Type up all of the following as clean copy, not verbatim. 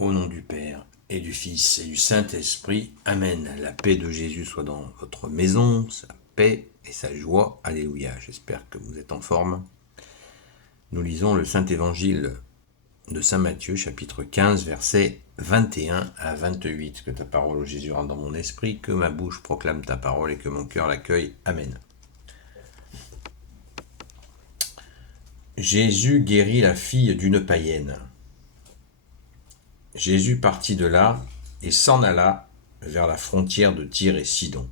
Au nom du Père, et du Fils, et du Saint-Esprit. Amen. La paix de Jésus soit dans votre maison, sa paix et sa joie. Alléluia. J'espère que vous êtes en forme. Nous lisons le Saint-Évangile de Saint Matthieu, chapitre 15, versets 21 à 28. Que ta parole, ô Jésus, rentre dans mon esprit, que ma bouche proclame ta parole et que mon cœur l'accueille. Amen. Jésus guérit la fille d'une païenne. Jésus partit de là et s'en alla vers la frontière de Tyr et Sidon.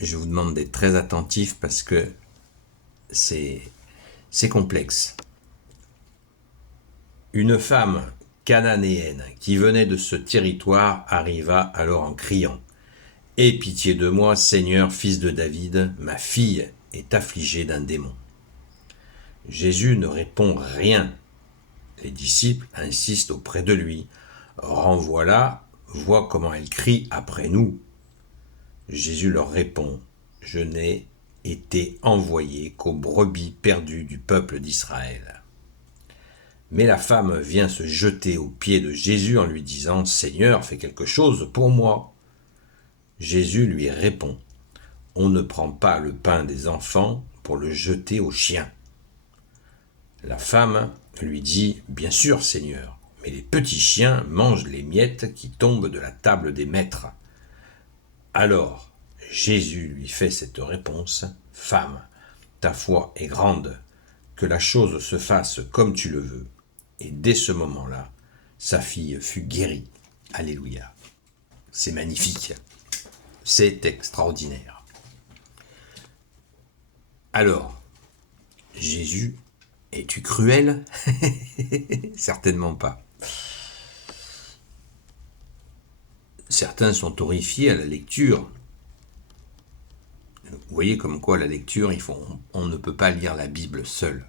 Je vous demande d'être très attentifs parce que c'est complexe. Une femme cananéenne qui venait de ce territoire arriva alors en criant « Aie pitié de moi, Seigneur, fils de David, ma fille est affligée d'un démon. » Jésus ne répond rien. Les disciples insistent auprès de lui. « Renvoie-la, vois comment elle crie après nous. » Jésus leur répond « Je n'ai été envoyé qu'aux brebis perdues du peuple d'Israël. » Mais la femme vient se jeter aux pieds de Jésus en lui disant « Seigneur, fais quelque chose pour moi. » Jésus lui répond « On ne prend pas le pain des enfants pour le jeter aux chiens. » La femme lui dit « Bien sûr, Seigneur, mais les petits chiens mangent les miettes qui tombent de la table des maîtres. » Alors Jésus lui fait cette réponse « Femme, ta foi est grande, que la chose se fasse comme tu le veux. » Et dès ce moment-là, sa fille fut guérie. Alléluia. C'est magnifique. C'est extraordinaire. Alors, Jésus, es-tu cruel? Certainement pas. Certains sont horrifiés à la lecture. Vous voyez comme quoi la lecture, on ne peut pas lire la Bible seul.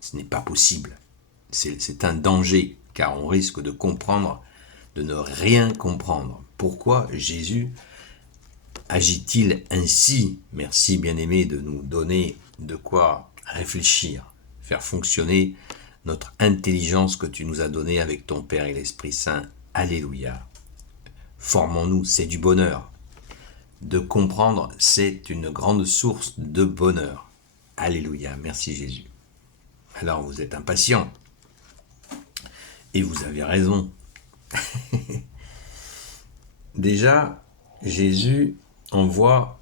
Ce n'est pas possible. C'est un danger, car on risque de comprendre, de ne rien comprendre. Pourquoi Jésus agit-il ainsi? Merci, bien-aimé, de nous donner de quoi réfléchir, faire fonctionner notre intelligence que tu nous as donnée avec ton Père et l'Esprit Saint. Alléluia. Formons-nous, c'est du bonheur. De comprendre, c'est une grande source de bonheur. Alléluia, merci Jésus. Alors vous êtes impatient. Et vous avez raison. Déjà, Jésus envoie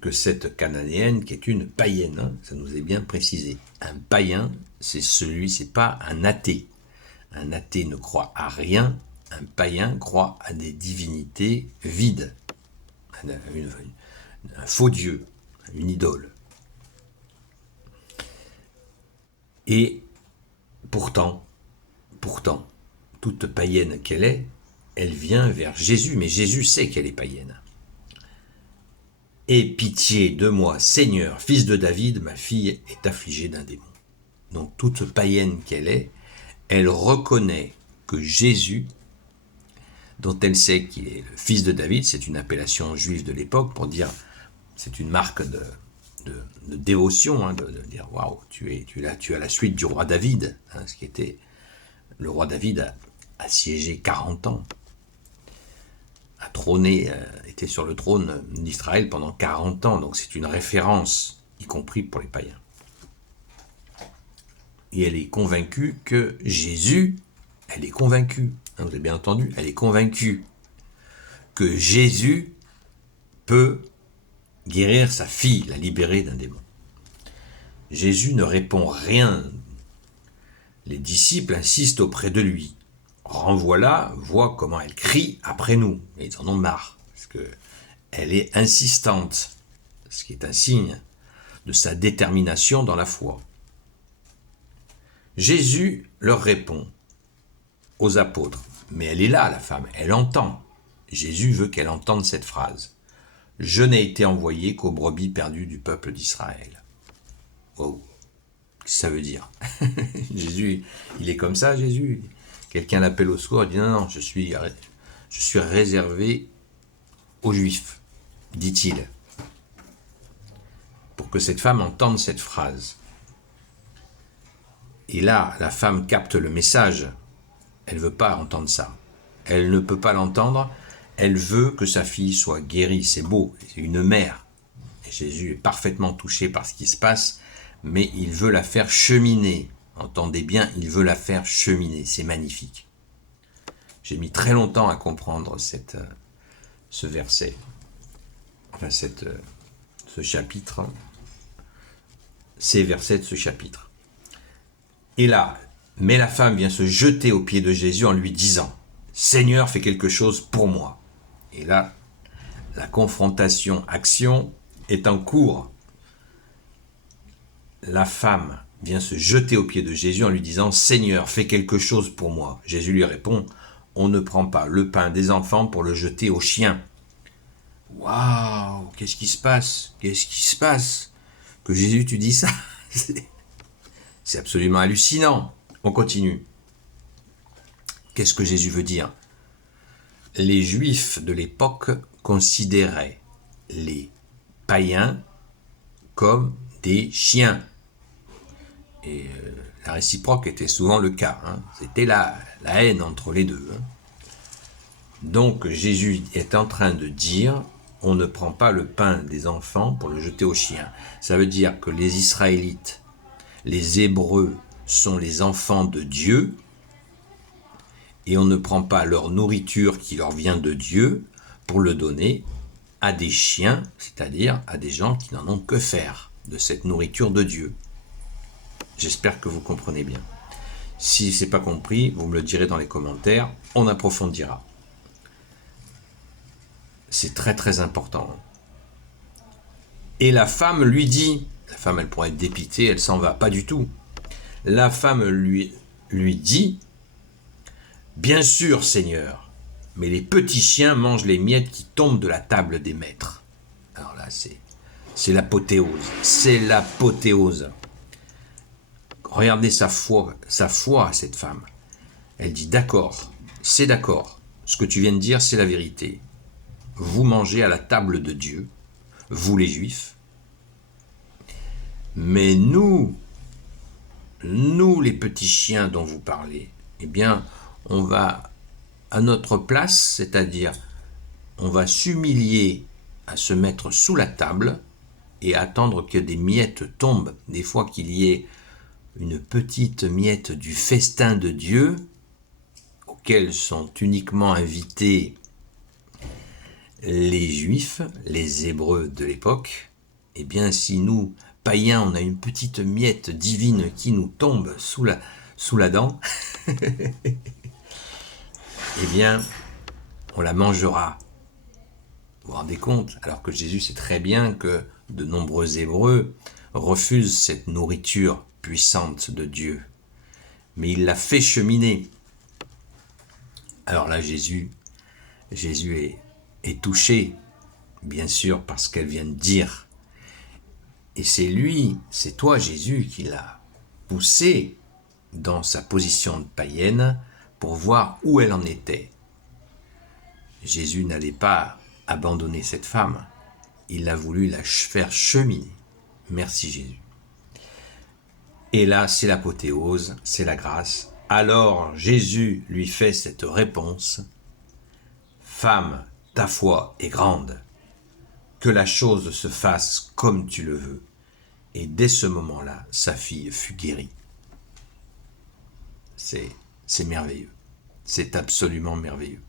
que cette cananéenne, qui est une païenne, ça nous est bien précisé. Un païen, c'est pas un athée. Un athée ne croit à rien. Un païen croit à des divinités vides. Un faux dieu, une idole. Et pourtant, toute païenne qu'elle est, elle vient vers Jésus, mais Jésus sait qu'elle est païenne. « Aie pitié de moi, Seigneur, fils de David, ma fille est affligée d'un démon. » Donc toute païenne qu'elle est, elle reconnaît que Jésus, dont elle sait qu'il est le fils de David, c'est une appellation juive de l'époque pour dire, c'est une marque de dévotion, de dire waouh, tu as la suite du roi David, ce qui était le roi David a siégé 40 ans, a trôné, était sur le trône d'Israël pendant 40 ans, donc c'est une référence, y compris pour les païens. Et elle est convaincue que Jésus, elle est convaincue, vous avez bien entendu, elle est convaincue que Jésus peut guérir sa fille, la libérer d'un démon. Jésus ne répond rien. Les disciples insistent auprès de lui. Renvoie-la, vois comment elle crie après nous. Et ils en ont marre, parce qu'elle est insistante, ce qui est un signe de sa détermination dans la foi. Jésus leur répond aux apôtres, mais elle est là, la femme, elle entend. Jésus veut qu'elle entende cette phrase. « Je n'ai été envoyé qu'aux brebis perdues du peuple d'Israël. » Wow. Qu'est-ce que ça veut dire? Jésus, il est comme ça, Jésus. Quelqu'un l'appelle au secours, il dit non, je suis réservé aux Juifs, dit-il. Pour que cette femme entende cette phrase. Et là, la femme capte le message. Elle ne veut pas entendre ça. Elle ne peut pas l'entendre. Elle veut que sa fille soit guérie. C'est beau, c'est une mère. Et Jésus est parfaitement touché par ce qui se passe, mais il veut la faire cheminer. Entendez bien, il veut la faire cheminer. C'est magnifique. J'ai mis très longtemps à comprendre ce verset, enfin ce chapitre, ces versets de ce chapitre. Et là, mais la femme vient se jeter aux pieds de Jésus en lui disant « Seigneur, fais quelque chose pour moi ». Et là, la confrontation-action est en cours. La femme vient se jeter aux pieds de Jésus en lui disant « Seigneur, fais quelque chose pour moi ». Jésus lui répond « On ne prend pas le pain des enfants pour le jeter aux chiens ». Waouh, qu'est-ce qui se passe? Qu'est-ce qui se passe? Que Jésus, tu dis ça? C'est absolument hallucinant. On continue. Qu'est-ce que Jésus veut dire? Les Juifs de l'époque considéraient les païens comme des chiens. Et la réciproque était souvent le cas. C'était la haine entre les deux. Donc Jésus est en train de dire, on ne prend pas le pain des enfants pour le jeter aux chiens. Ça veut dire que les Israélites, les Hébreux sont les enfants de Dieu, et on ne prend pas leur nourriture qui leur vient de Dieu pour le donner à des chiens, c'est-à-dire à des gens qui n'en ont que faire de cette nourriture de Dieu. J'espère que vous comprenez bien. Si ce n'est pas compris, vous me le direz dans les commentaires, on approfondira. C'est très très important. Et la femme lui dit, la femme elle pourrait être dépitée, elle s'en va, pas du tout. La femme lui dit, bien sûr Seigneur, mais les petits chiens mangent les miettes qui tombent de la table des maîtres. Alors là c'est l'apothéose, c'est l'apothéose. Regardez sa foi à cette femme. Elle dit d'accord, c'est d'accord, ce que tu viens de dire c'est la vérité. Vous mangez à la table de Dieu, vous les Juifs, mais nous les petits chiens dont vous parlez, eh bien, on va à notre place, c'est-à-dire, on va s'humilier à se mettre sous la table et attendre que des miettes tombent, des fois qu'il y ait une petite miette du festin de Dieu, auquel sont uniquement invités les Juifs, les Hébreux de l'époque. Eh bien, si nous, païens, on a une petite miette divine qui nous tombe sous la dent, eh bien, on la mangera. Vous vous rendez compte? Alors que Jésus sait très bien que de nombreux Hébreux refusent cette nourriture puissante de Dieu. Mais il l'a fait cheminer. Alors là, Jésus est touché, bien sûr, par ce qu'elle vient de dire. Et c'est toi, Jésus, qui l'a poussé dans sa position de païenne pour voir où elle en était. Jésus n'allait pas abandonner cette femme. Il a voulu la faire cheminer. Merci Jésus. Et là, c'est l'apothéose, c'est la grâce. Alors Jésus lui fait cette réponse. Femme, ta foi est grande. Que la chose se fasse comme tu le veux. Et dès ce moment-là, sa fille fut guérie. C'est merveilleux. C'est absolument merveilleux.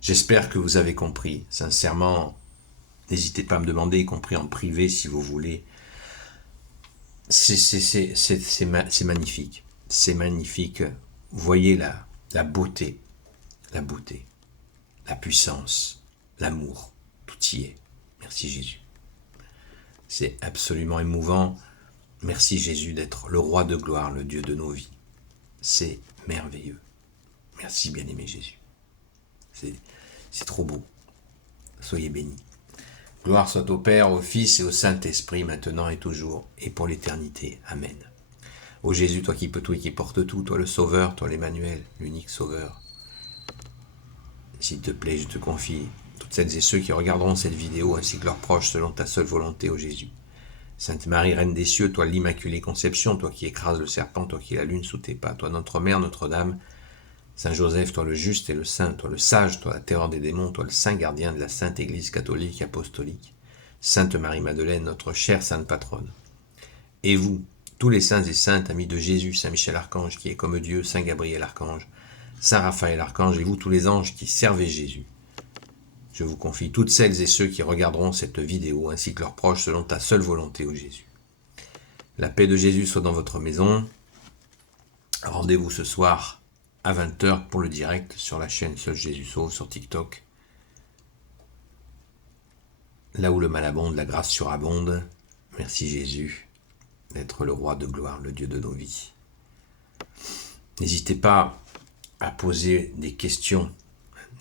J'espère que vous avez compris. Sincèrement, n'hésitez pas à me demander, y compris en privé si vous voulez. C'est magnifique. C'est magnifique. Vous voyez la beauté, la puissance, l'amour. Tout y est. Merci Jésus. C'est absolument émouvant. Merci Jésus d'être le roi de gloire, le Dieu de nos vies. C'est merveilleux. Merci bien-aimé Jésus. C'est trop beau. Soyez bénis. Gloire soit au Père, au Fils et au Saint-Esprit, maintenant et toujours, et pour l'éternité. Amen. Ô Jésus, toi qui peux tout et qui portes tout, toi le Sauveur, toi l'Emmanuel, l'unique Sauveur. S'il te plaît, je te confie toutes celles et ceux qui regarderont cette vidéo, ainsi que leurs proches, selon ta seule volonté, ô Jésus. Sainte Marie, Reine des cieux, toi l'Immaculée Conception, toi qui écrases le serpent, toi qui es la lune sous tes pas, toi notre Mère, Notre-Dame, Saint Joseph, toi le juste et le saint, toi le sage, toi la terreur des démons, toi le saint gardien de la Sainte Église catholique et apostolique, Sainte Marie-Madeleine, notre chère Sainte Patronne. Et vous, tous les saints et saintes, amis de Jésus, Saint Michel Archange, qui est comme Dieu, Saint Gabriel Archange, Saint Raphaël Archange, et vous, tous les anges qui servez Jésus, je vous confie toutes celles et ceux qui regarderont cette vidéo, ainsi que leurs proches, selon ta seule volonté, ô Jésus. La paix de Jésus soit dans votre maison. Rendez-vous ce soir à 20h pour le direct sur la chaîne Seul Jésus Sauve sur TikTok. Là où le mal abonde, la grâce surabonde. Merci Jésus d'être le roi de gloire, le Dieu de nos vies. N'hésitez pas à poser des questions.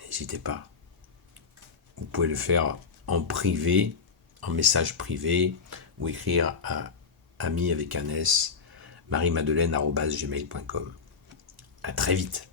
N'hésitez pas. Vous pouvez le faire en privé, en message privé, ou écrire à ami avec un S, marimadeleine@gmail.com. À très vite.